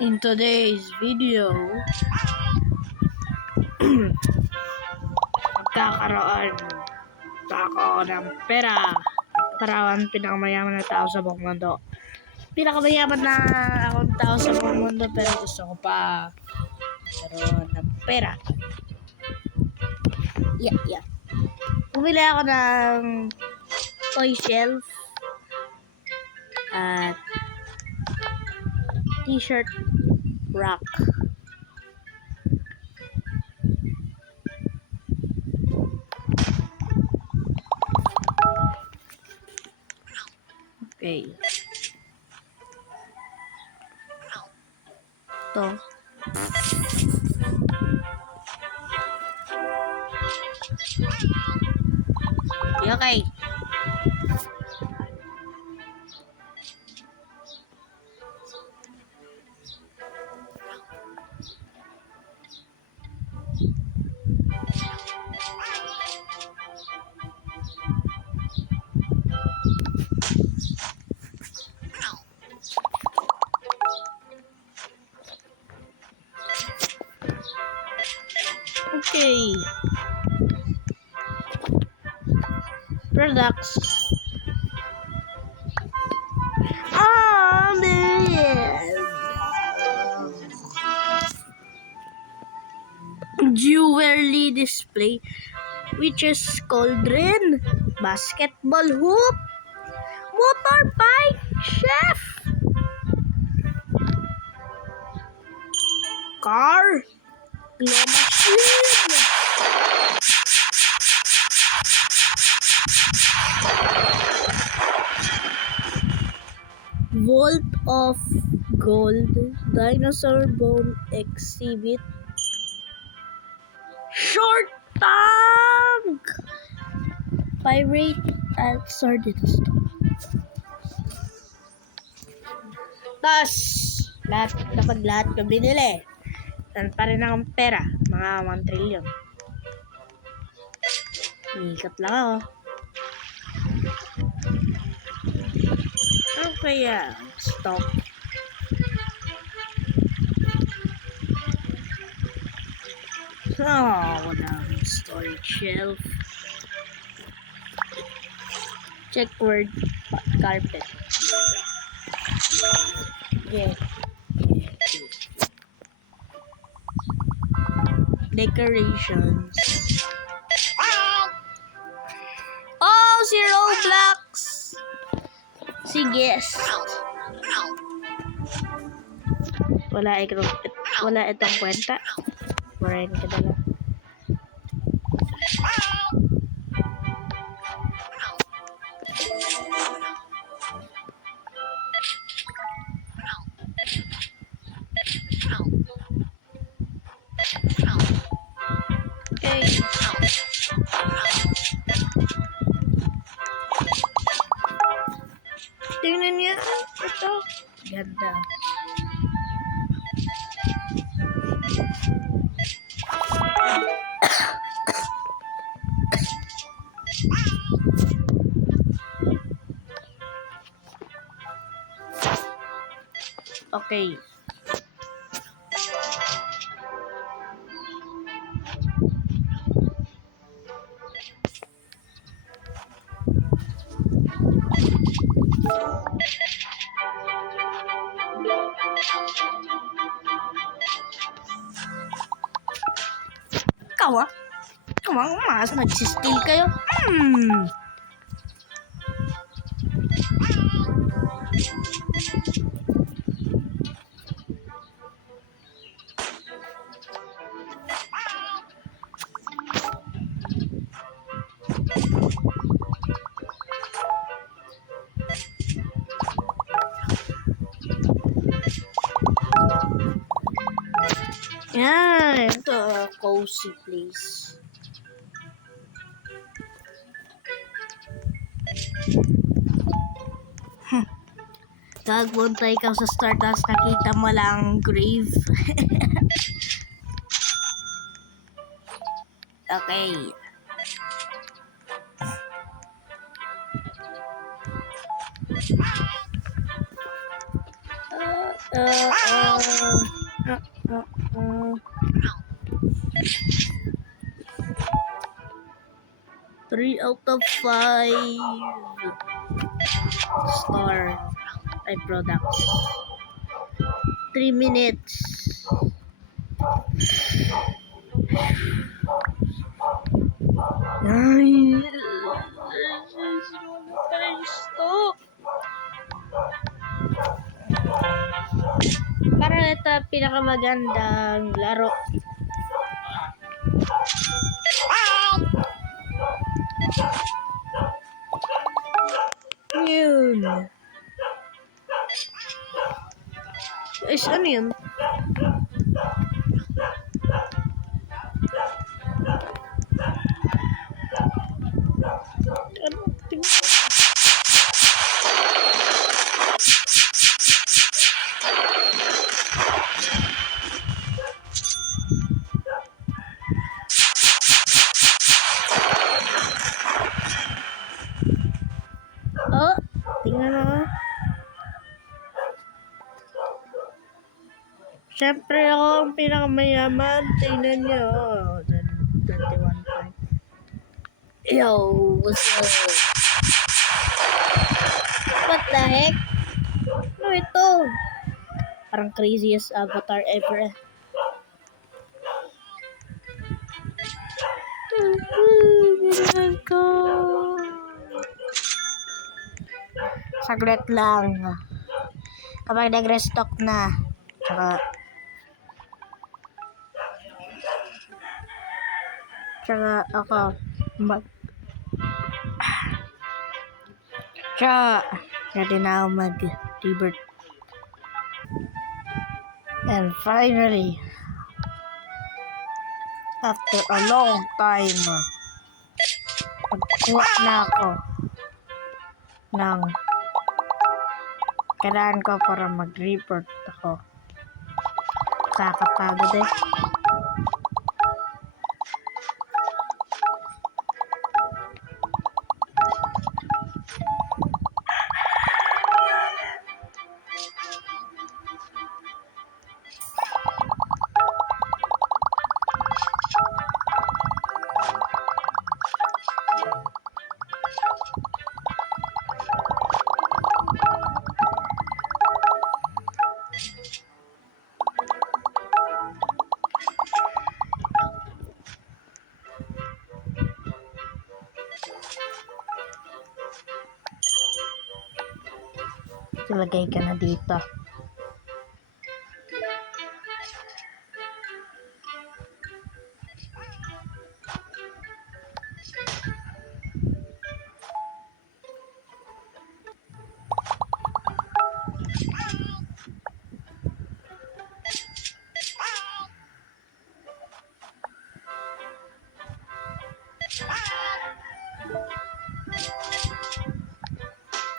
In today's video, magkakaroon pa ako ng pera para ang pinakamayaman na tao sa buong mundo. Pinakamayaman na akong tao sa buong mundo, pero gusto ko pa magkaroon ng pera. Yeah. Bumili ako ng toy shelf at t-shirt rack. Okay. Ito. Okay. Okay. Products. Jewelry display, which is cauldron, basketball hoop, motorbike, chef, car, claw machine, vault of gold, dinosaur bone exhibit, short tank, pirate at sword dito. Tapos, kapag lahat ko binili, tan pa rin akong pera, mga 1 trillion. Ikot lang ako. Ano kaya? Stop. Wala akong storage shelf. Checkerboard carpet. Yeah. Decorations. Oh, si Roblox! Sige. Wala itong kwenta. Marahin ka na lang. Okay. Tingnan niya. Ito. Ganda. Okay. Kawa? Kawang mas nagsisteal kayo? Yan, ito cozy place. Kagpunta ikaw sa start, tapos nakita mo lang grave. Okay. Uh, uh, uh, uh, uh. 3 out of 5 star by products. 3 minutes. Ay, sinunod pa rin yung stock. Parang ito pinakamagandang laro. Yun. Is ano yun? Ano? Tingnan. Oh, tingnan mo. Siyempre ako ang pinakamayaman. Tingnan nyo. Oh, 21 point. Yo, what's up? What the heck? Ano ito? Parang craziest avatar ever. Bilang ko. Saglit lang. Kapag nag-restock na. Tsaka ako ready na ako mag-rebirth. And finally, after a long time, magkuha na ako ng kailangan ko para mag-rebirth ako. Kakapagod eh. Ilagay ka na dito.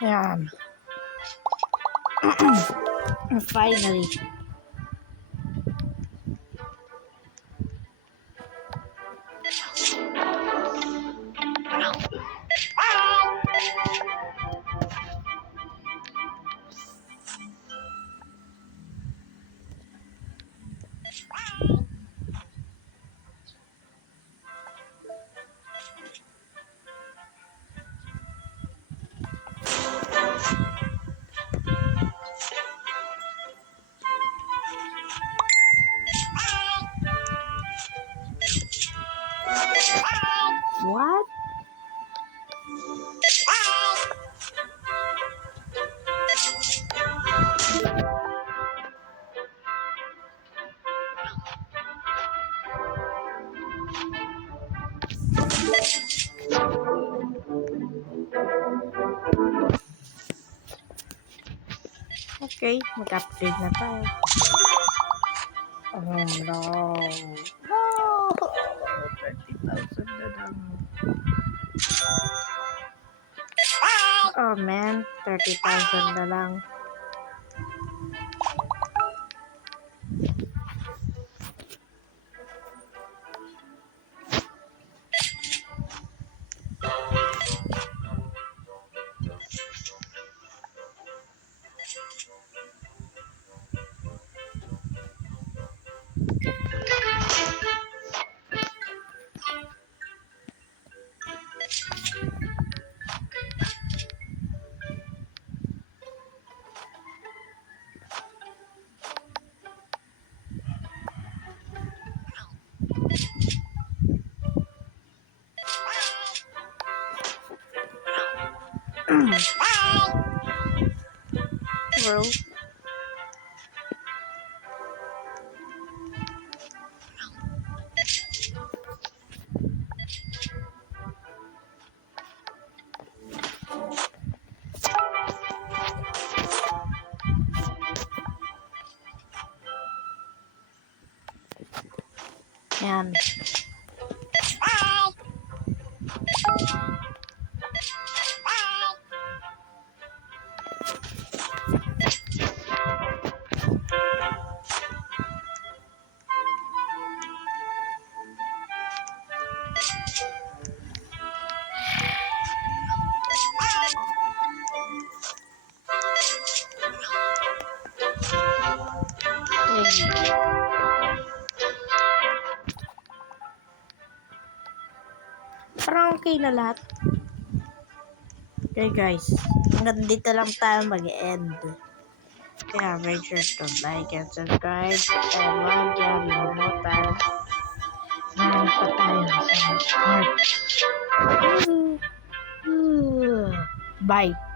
Yan. Finally. What? Okay, mag-upgrade na tayo. Oh no. No! 30,000 na lang. Oh man, 30,000 na lang. Bro. Yan. Parang okay na lahat. Okay guys, hanggang dito lang tayo mag-end. Kaya make sure to like and subscribe and huwag yan lumutan. Meron pa tayo sa part. Bye!